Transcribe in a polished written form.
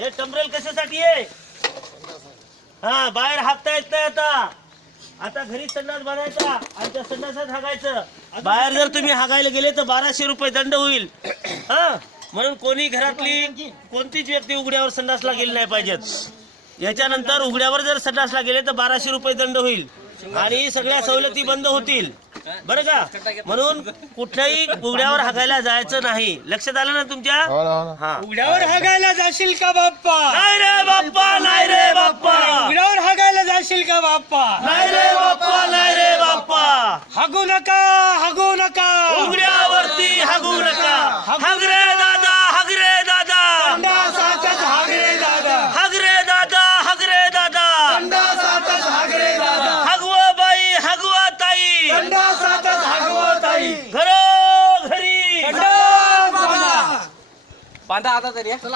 हे टंबरेल कशासाठी आहे? हा, बाहेर हाकता येत नाही आता घरी संडास बांधायचा आणि त्या संडासात हागायचं. बाहेर जर तुम्ही हागायला गेले तर 1200 रुपये दंड होईल. हा, म्हणून कोणी घरातली कोणतीच व्यक्ती उघड्यावर संडासला गेली नाही पाहिजेत. याच्यानंतर उघड्यावर जर संडासला गेले तर 1200 रुपये दंड होईल आणि सगळ्या सवलती बंद होतील, बरं का? म्हणून कुठल्याही उघड्यावर हागायला जायचं नाही. लक्षात आलं ना तुमच्या? हा. उघड्यावर हागायला जाशील का बाप्पा? नाही रे बाप्पा, नाही रे बाप्पा. उघड्यावर हागायला जाशील का बाप्पा? नाही रे बाप्पा, नाही रे बाप्पा. हागू नका, हागू नका. उघड्यावरती हागू नका. हाग रे दादा, हाग रे दादा. संडासातच हाग रे दादा. हाग रे दादा, हाग रे दादा. संडासातच हाग रे दादा. हागवा बाई, हागवा ताई. संडासातच हागवो ताई. घरोघरी संडास बांधा. बांधा आता तरी